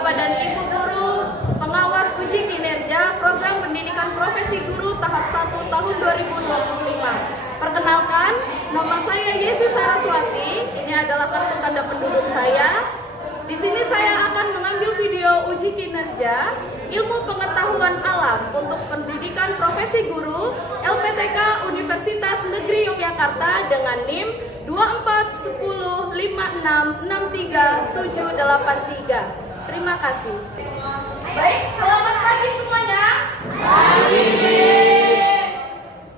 Bapak dan Ibu guru, pengawas uji kinerja program pendidikan profesi guru tahap 1 tahun 2025. Perkenalkan, nama saya Yesi Saraswati. Ini adalah kartu tanda penduduk saya. Di sini saya akan mengambil video uji kinerja ilmu pengetahuan alam untuk pendidikan profesi guru LPTK Universitas Negeri Yogyakarta dengan NIM 2410566373. Terima kasih. Baik, selamat pagi semuanya. Pagi.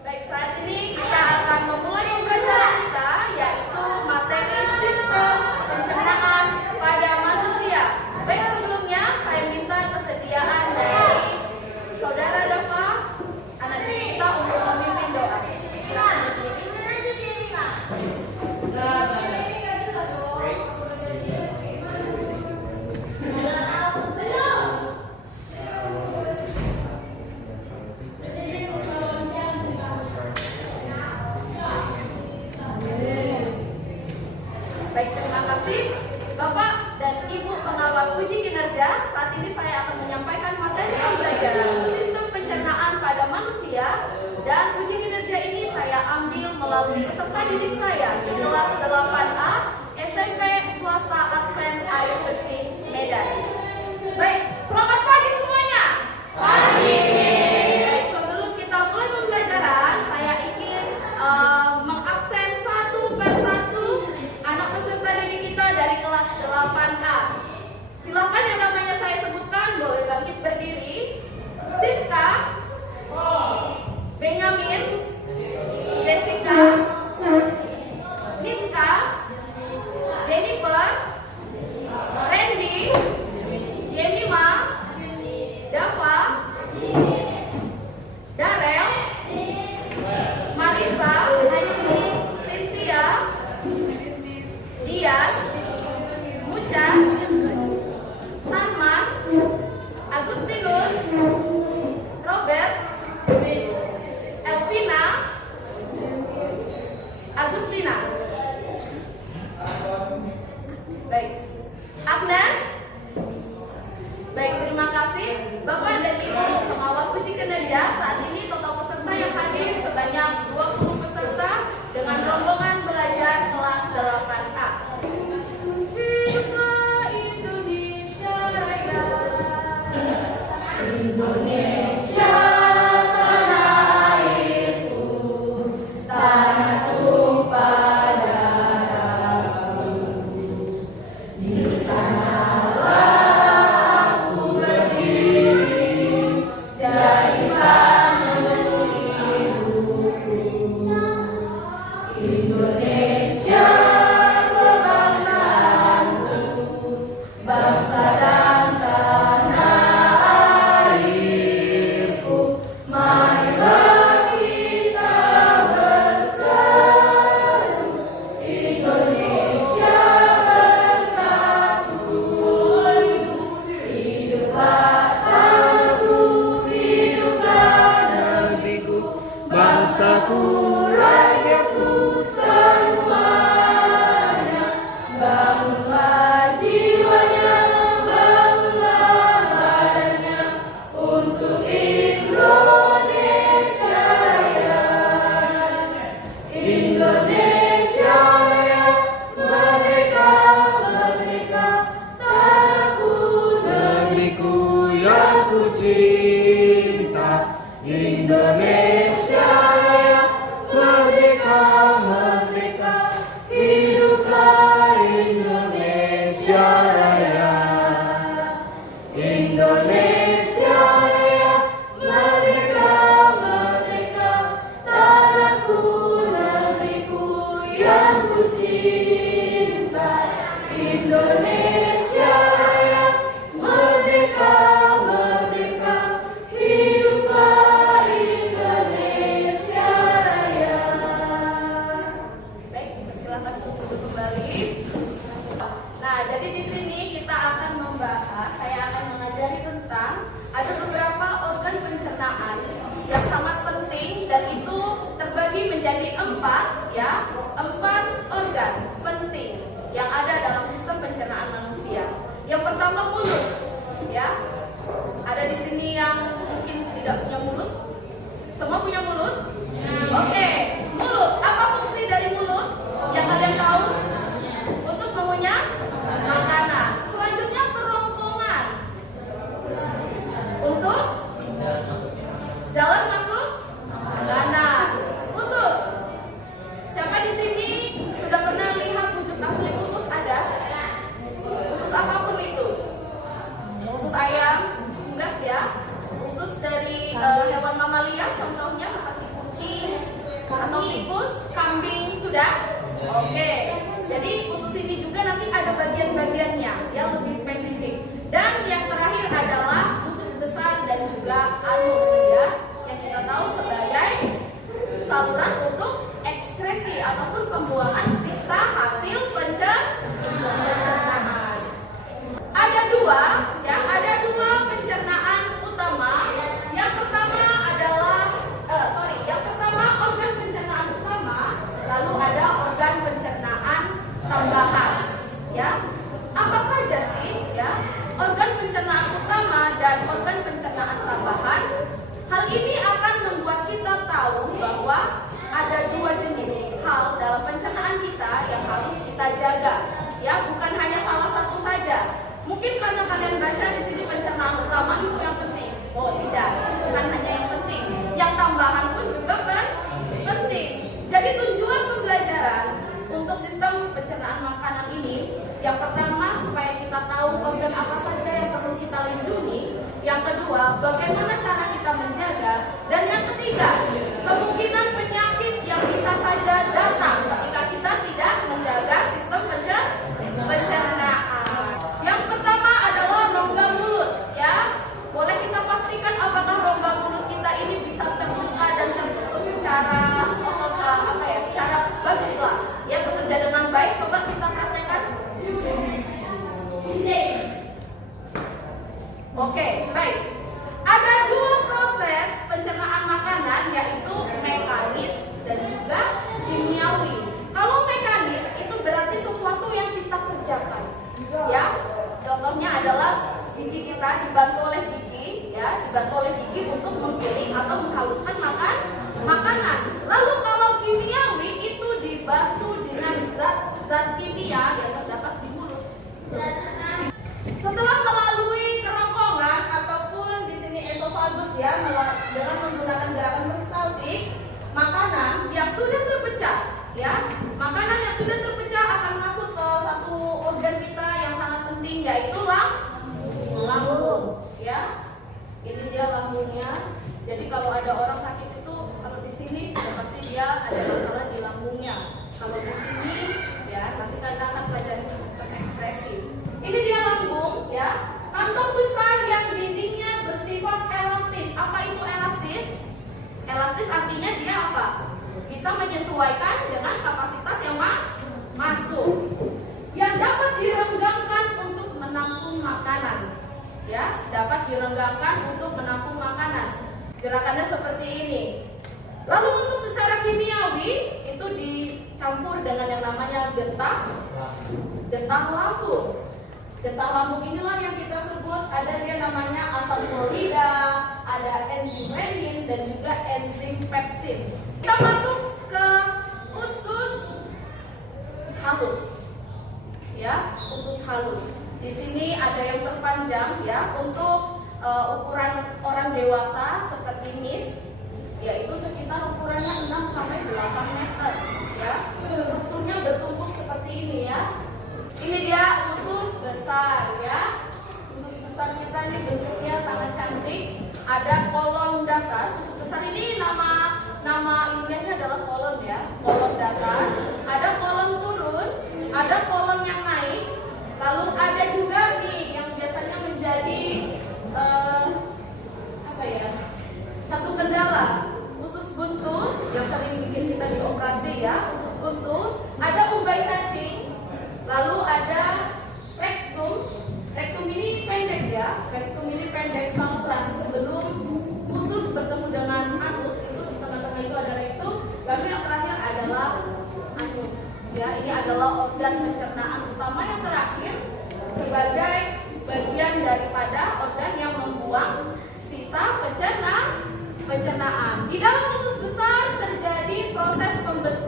Baik, saat ini kita akan memulai pembelajaran kita, yaitu materi sistem pencernaan pada manusia. Baik, sebelumnya saya minta kesediaan dari Saudara Dava, anak didik kita, untuk memimpin doa. Silakan berdiri. Baik, terima kasih Bapak dan Ibu pengawas uji kinerja. Saat ini saya akan menyampaikan materi pembelajaran sistem pencernaan pada manusia, dan uji kinerja ini saya ambil melalui peserta didik saya di kelas 8A SMP Swasta Advent Air Bersih Medan. Baik, selamat pagi semuanya. Pagi. Baik, sebelum kita mulai pembelajaran, saya ingin mengabsen satu persatu anak peserta didik kita dari kelas 8A. Silakan yang namanya saya sebutkan boleh bangkit berdiri. Siska, Benyamin, Jessica, Niska, Jennifer, Randy, Yenima, Dava, Darel, Marisa, Cynthia, Dian, Mucas, Salman, Agustinus, Robert, Elvina, Agustina. Baik, Agnes. Baik, terima kasih Bapak dan Ibu pengawas uji kinerja. Saat ini total peserta yang hadir sebanyak 20 peserta dengan rombongan belajar kelas 8A. Hiduplah Indonesia Raya. Indonesia tanah airku, tanah tumpah darahku. Di sanalah aku berdiri, jadi panuh hidupku. Indonesia kebangsaanku, bangsa dan tanah airku. Marilah kita bersatu, Indonesia bersatu. Hiduplah tanahku, hiduplah negeriku, bangsaku, rakyatku semuanya. Bangunlah jiwanya, bangunlah badannya untuk Indonesia Raya. Indonesia Raya, merdeka, merdeka, tanahku, negeriku yang ku cinta. Indonesia Raya, merdeka, merdeka, hiduplah Indonesia Raya. Indonesia Raya, merdeka, merdeka, tanahku, negeriku yang ku cinta. Indonesia Raya, merdeka, merdeka, hiduplah Indonesia Raya. Baik, silakan untuk duduk kembali. Nah, jadi di sini kita akan membahas, saya akan mengajari tentang ada beberapa organ pencernaan yang sangat penting, dan itu terbagi menjadi 4 organ penting yang ada dalam sistem pencernaan manusia. Yang pertama, mulut. ini akan membuat kita tahu bahwa ada dua jenis hal dalam pencernaan kita yang harus kita jaga. Ya, bukan hanya salah satu saja. Mungkin karena kalian baca di sini pencernaan utama itu yang penting. Oh tidak, bukan hanya yang penting. Yang tambahan pun juga penting. Jadi tujuan pembelajaran untuk sistem pencernaan makanan ini, yang pertama supaya kita tahu organ apa saja yang perlu kita lindungi. Yang kedua, bagaimana cara kita menjaga. Dan yang ketiga, kemungkinan penyakit yang bisa saja datang ketika kita tidak menjaga sistem pencernaan. Yang pertama adalah rongga mulut, ya. Boleh kita pastikan apakah rongga mulut kita ini bisa terbuka dan tertutup secara secara bagus lah, ya, bekerja dengan baik. Coba kita praktekkan. Oke, baik. Ada dua proses pencernaan makanan, yaitu mekanis dan juga kimiawi. Kalau mekanis itu berarti sesuatu yang kita kerjakan, ya. Contohnya adalah gigi kita dibantu oleh gigi, ya, dibantu oleh gigi untuk memgiling atau menghaluskan makanan. Lalu kalau kimiawi itu dibantu dengan zat-zat kimia yang terdapat di mulut. Setelah melalui kerongkongan ataupun di sini esofagus, ya, dengan menggunakan gerakan peristaltik, makanan yang sudah terpecah, ya, makanan yang sudah terpecah akan masuk ke satu organ kita yang sangat penting, yaitu lambung, ya. Ini dia lambungnya. Jadi kalau ada orang sakit itu, kalau di sini sudah pasti dia ada masalah di lambungnya. Kalau di sini, ya, nanti kita akan pelajari sistem ekspresi. Ini dia lambung, ya. Kantong besar yang dindingnya bersifat elastis. Apa itu elastis? Elastis artinya dia apa? Bisa menyesuaikan dengan kapasitas yang masuk. Yang dapat direnggangkan untuk menampung makanan. Ya, dapat direnggangkan untuk menampung makanan. Gerakannya seperti ini. Lalu untuk secara kimiawi itu dicampur dengan yang namanya getah lambung. Getah lambung inilah yang kita sebut, ada dia namanya asam klorida, ada enzim renin dan juga enzim pepsin. Kita masuk ke usus halus, ya, usus halus. Di sini ada yang terpanjang, ya, untuk ukuran orang dewasa seperti Miss, yaitu sekitar ukurannya 6 sampai 8 meter, ya. Strukturnya bertumpuk seperti ini, ya. Ini dia usus besar, ya. Usus besar kita ini bentuknya sangat cantik. Ada kolon datar. Usus besar ini nama ilmiahnya adalah kolon, ya. Kolon datar. Ada kolon turun, ada kolon yang naik. Lalu ada juga nih yang biasanya menjadi satu kendala, usus buntu yang sering bikin kita dioperasi, ya. Usus buntu. Ada umbai cacing. Lalu ada rektum. Rektum ini pendek, ya. Rektum ini pendek saluran sebelum usus bertemu dengan anus, itu di tengah-tengah itu ada rektum. Lalu yang terakhir adalah anus. Ya, ini adalah organ pencernaan utama yang terakhir sebagai bagian daripada organ yang membuang sisa pencernaan. Di dalam usus besar terjadi proses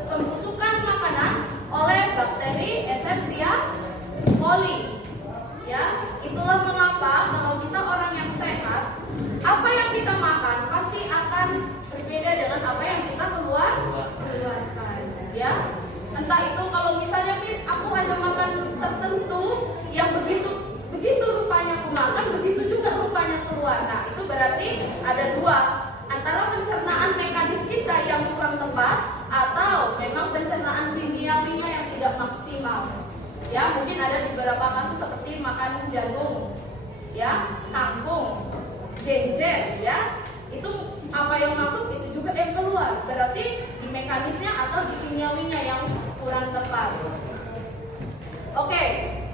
pembusukan makanan oleh bakteri Escherichia coli. Ya, itulah mengapa kalau kita orang yang sehat, apa yang kita makan pasti akan berbeda dengan apa yang kita keluarkan. Ya, entah itu kalau misalnya Miss, aku ada makan tertentu yang begitu rupanya aku makan, begitu juga rupanya keluar. Nah, itu berarti ada dua, antara pencernaan mekanis kita yang kurang tepat atau memang pencernaan kimiawinya yang tidak maksimal. Ya, mungkin ada di beberapa kasus seperti makan jagung, ya, kangkung, genjer, ya. Itu apa yang masuk itu juga yang keluar. Berarti di mekanisnya atau di kimiawinya yang kurang tepat. Oke,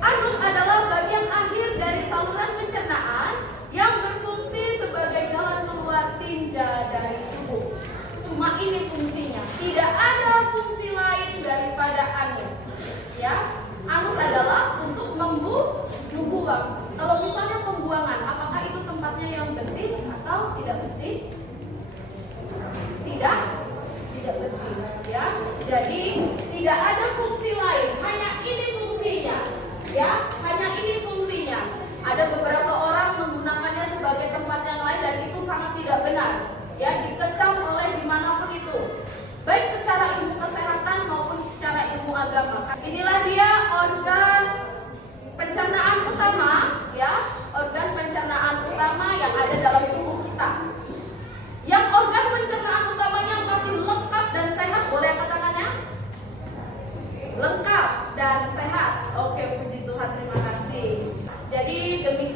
anus adalah bagian akhir dari saluran pencernaan yang berfungsi sebagai jalan keluar tinja dari tubuh. Cuma ini fungsinya, tidak ada fungsi lain daripada anus. Ya, anus adalah untuk membuang. Kalau misalnya pembuangan, apakah itu tempatnya yang bersih atau tidak bersih?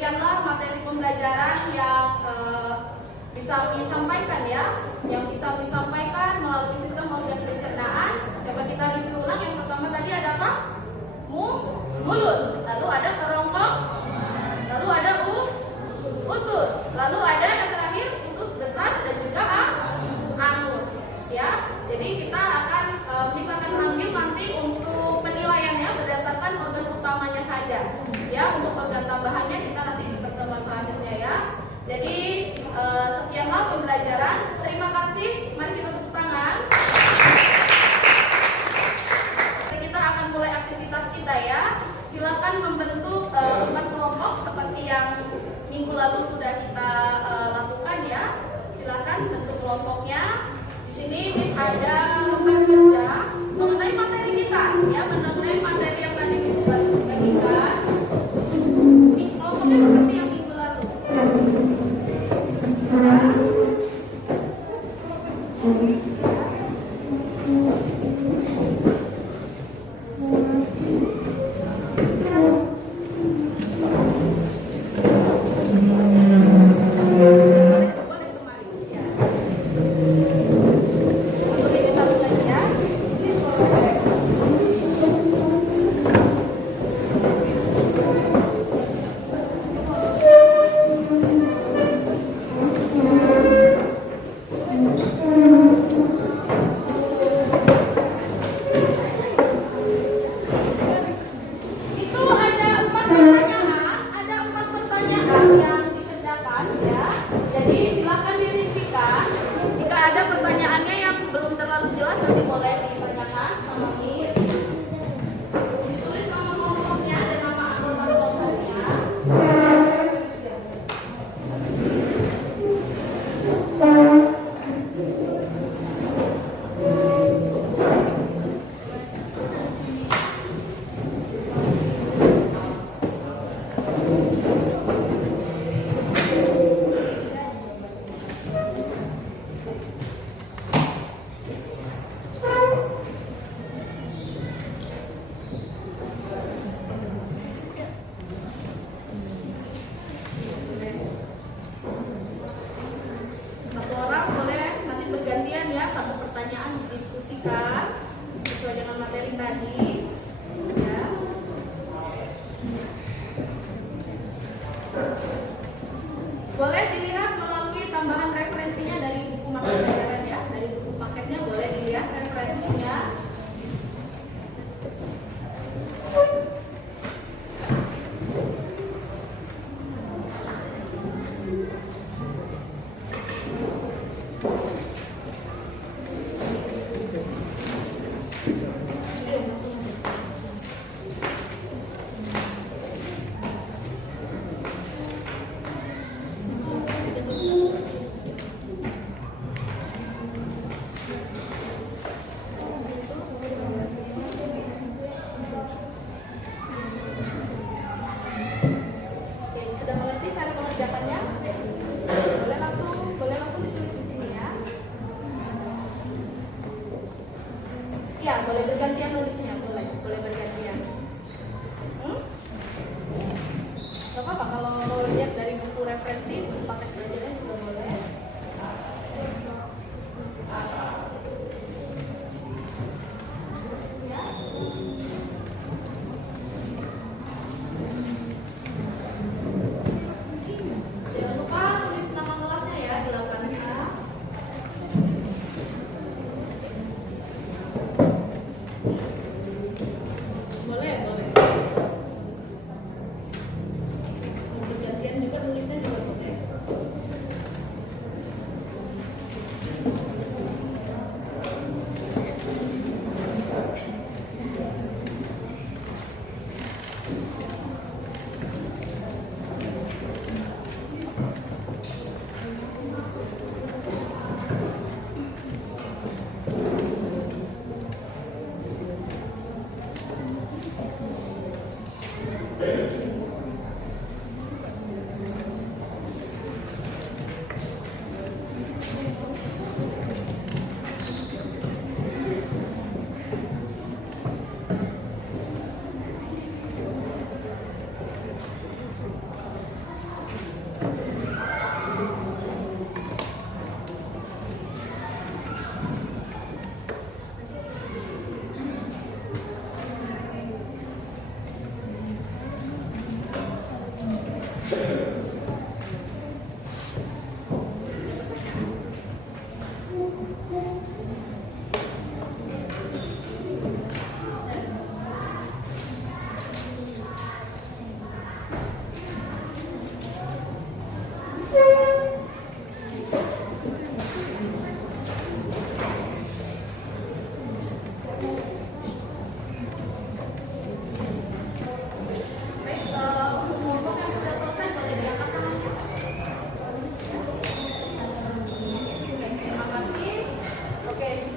Demikianlah materi pembelajaran yang bisa disampaikan ya, yang bisa disampaikan melalui sistem organ pencernaan. Coba kita review ulang. Yang pertama tadi ada apa? Mulut, lalu ada kerongkong, lalu ada usus, lalu ada yang terakhir usus besar dan juga anus. Ya, jadi kita akan misalkan ambil nanti untuk penilaiannya berdasarkan organ utamanya saja. Ya, untuk organ tambahannya kita nanti di pertemuan selanjutnya ya. Jadi sekianlah pembelajaran. Terima kasih. Mari kita tepuk tangan. Kita akan mulai aktivitas kita ya. Silakan membentuk 4 kelompok seperti yang minggu lalu sudah kita lakukan ya. Silakan bentuk kelompoknya. Di sini Miss ada lembar kerja mengenai materi kita ya, mengenai materi yang tadi Miss sudah bagikan. Kelompoknya seperti yang minggu lalu. Boleh kembali ya. Untuk ini satu lagi ya.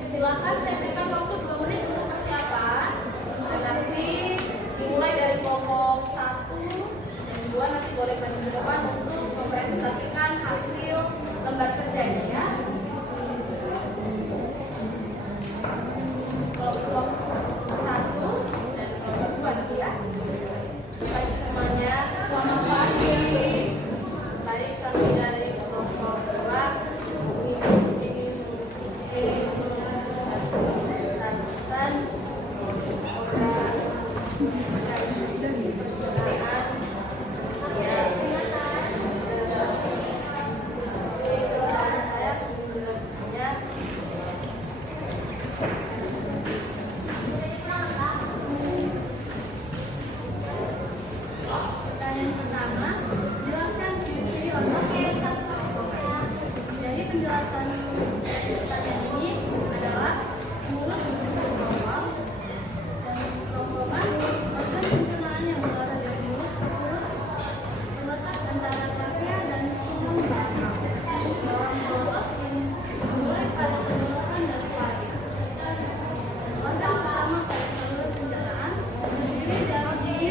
Silakan saya berikan waktu 2 menit untuk persiapan. Dan nanti dimulai dari kelompok 1 dan 2 nanti boleh maju ke depan untuk mempresentasikan hasil lembar kerjanya ya. Kelompok 1 dan kelompok 2 nanti ya. Baik semuanya, selamat pagi. Baik, kami dari kelompok 2 Pertanyaan pertama, jelaskan ciri-ciri organ satu kelompok. Jadi penjelasan dari pertanyaan ini adalah mulut bergelombang dan kerongkongan organ pencernaan yang berada dari mulut ke mulut terletak antara trakea dan tulang belakang. Bawah mulut dimulai pada tenggorokan dan pari. Organ utama pada saluran pencernaan terdiri dari gigi,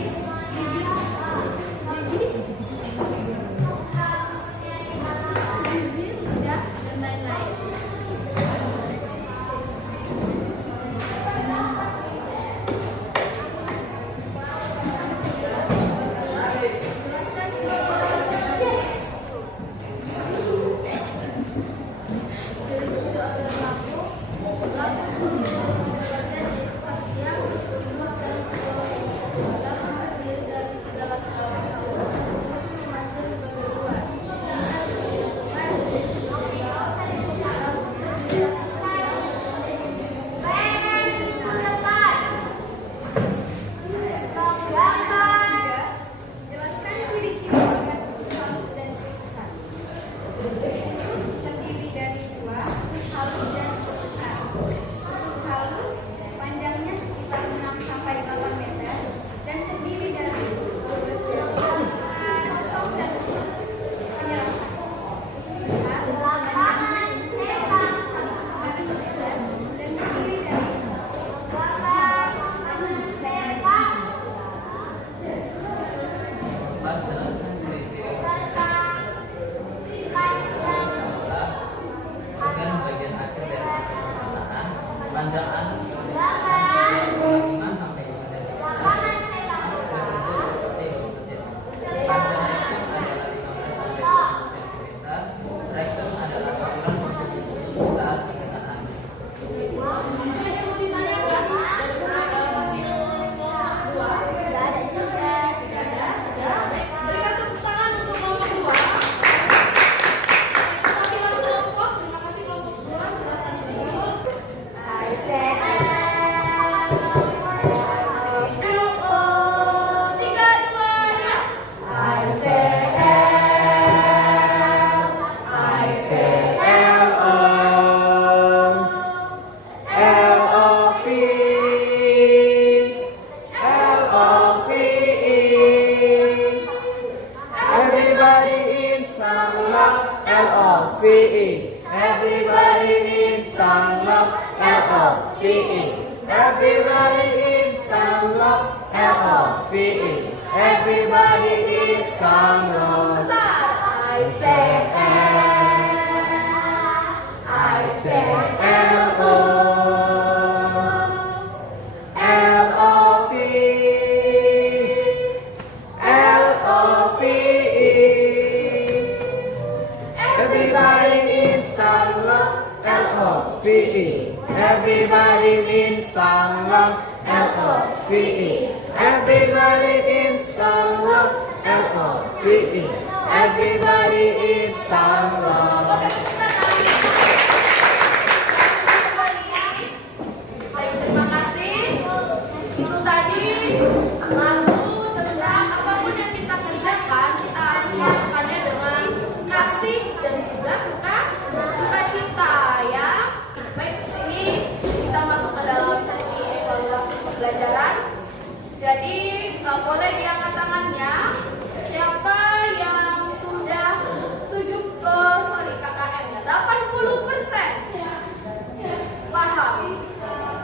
lidah, dan lain-lain. Jelaskan ciri-ciri organ halus dan besar. Usus terdiri dari 2, halus dan besar. Usus halus panjangnya sekitar 6-8 meter dan terdiri dari usus kosong dan usus penyerapan. Usus besar panjangnya sekitar 6 meter dan terdiri dari organ bagian akhir dari pencernaan, panjang anus 5 sampai 5 cm. Seperti kecil. Panjang rektum adalah 15 sampai 20 cm. Rektum adalah saluran saat pencernaan. Ada yang mau ditanyakan dari hasil kelompok 2? Tidak ada juga. Tidak ada, sudah. Baik, berikan tepuk tangan untuk kelompok 2. Terima kasih kelompok. Terima kasih kelompok 2. Silakan duduk. Everybody needs some love, L-O-V-E. Everybody needs some love, L-O-V-E. Everybody needs some love. I say L, I say L-O, L-O-V-E, L-O-V-E. Everybody needs some love, L-O-V-E. Everybody needs some love, L-O-V-E. Everybody needs some love, L-O-V-E. Everybody eat sunlove. Oke, kita baik, terima kasih. Itu tadi lagu tentang apapun yang kita kerjakan, kita harus melakukannya dengan kasih dan juga sukacita ya. Baik, di sini kita masuk ke dalam sesi evaluasi pembelajaran. Jadi boleh diangkat tangannya. Siapa yang sudah KKM ya 80% paham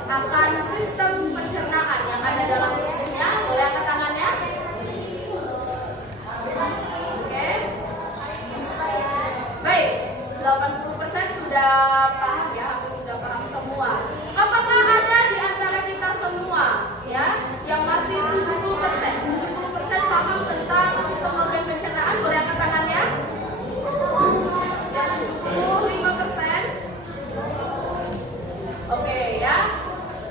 akan sistem pencernaan yang ada dalam tubuhnya? Boleh angkat tangannya? Oke. Baik, 80% sudah paham ya, aku sudah paham semua. Apakah ada di antara kita semua ya yang masih 70% paham tentang sistem organ pencernaan? Boleh angkat tangannya? Yang 75%? Oke ya.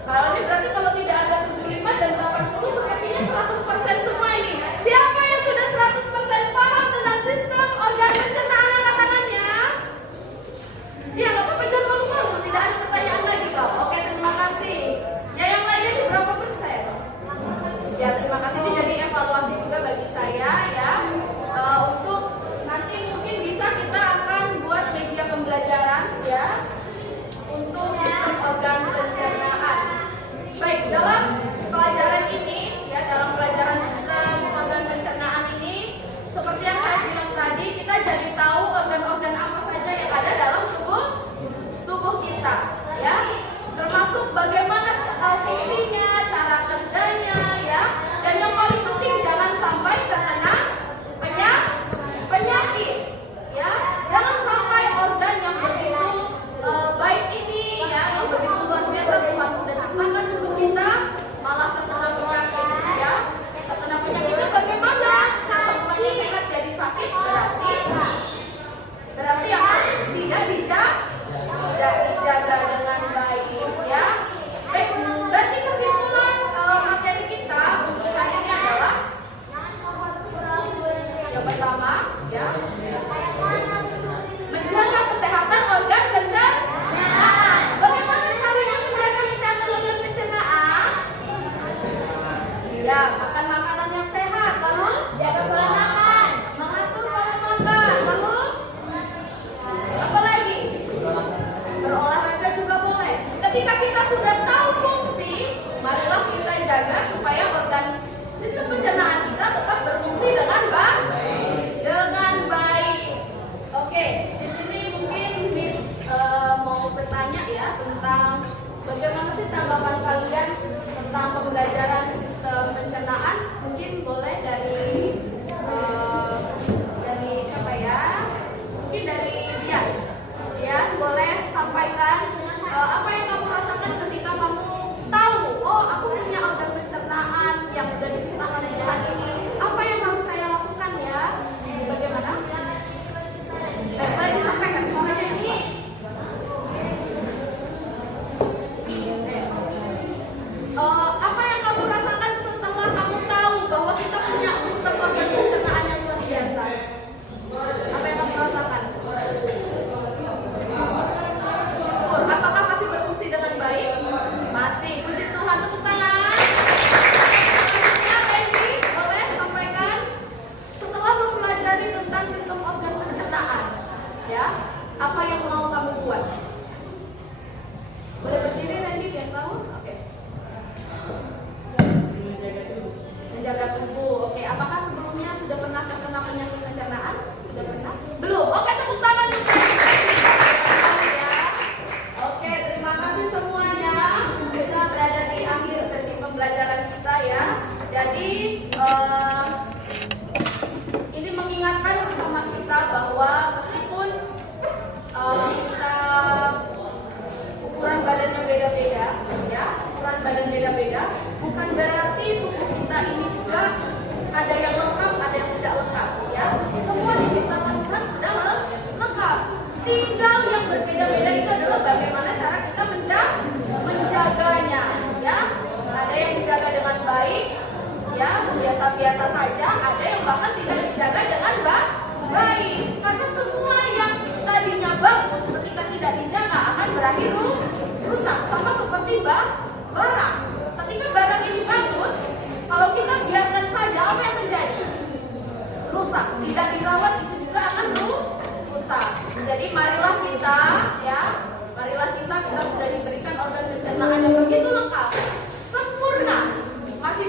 Kalau ini berarti kalau tidak ada 75 dan 80 sepertinya 100% semua ini. Siapa yang sudah 100% paham tentang sistem organ pencernaan? Angkat tangannya. Ya nggak apa-apa, jangan malu-malu. Tidak ada pertanyaan lagi kok. Oke, terima kasih. Ya yang lainnya berapa persen? Ya terima kasih. Ini jadi evaluasi juga bagi saya ya. Untuk nanti mungkin bisa kita akan buat media pembelajaran ya untuk sistem organ pencernaan. Baik, dalam pelajaran ini ya, dalam pelajaran sistem organ pencernaan ini, seperti yang saya bilang tadi, kita jadi tahu organ-organ apa saja yang ada dalam tubuh kita ya, termasuk bagaimana fungsinya, cara kerjanya ya, dan yang paling penting jangan sampai terkena penyakit ya. Jangan sampai organ yang begitu baik ini ya, yang begitu luar biasa Tuhan sudah ciptakan untuk kita malah terkena penyakit ya. Terkena penyakitnya bagaimana? Semuanya sehat jadi sakit, berarti yang tidak dijaga dengan baik ya. Baik, berarti kesimpulan materi kita untuk hari ini adalah yang pertama ya, menjaga kesehatan organ pencernaan. Bagaimana caranya menjaga kesehatan organ pencernaan? Ya, makan makanan yang sehat, lalu Jaga pola makan. mengatur pola makan, lalu apa lagi? Berolahraga juga boleh. Ketika kita sudah tahu fungsi, marilah kita jaga supaya organ sistem pencernaan kita tetap berfungsi dengan baik. Oke, di sini mungkin Miss rusak. Tidak dirawat itu juga akan rusak. Jadi marilah kita kita sudah diberikan organ pencernaan yang begitu lengkap, sempurna, masih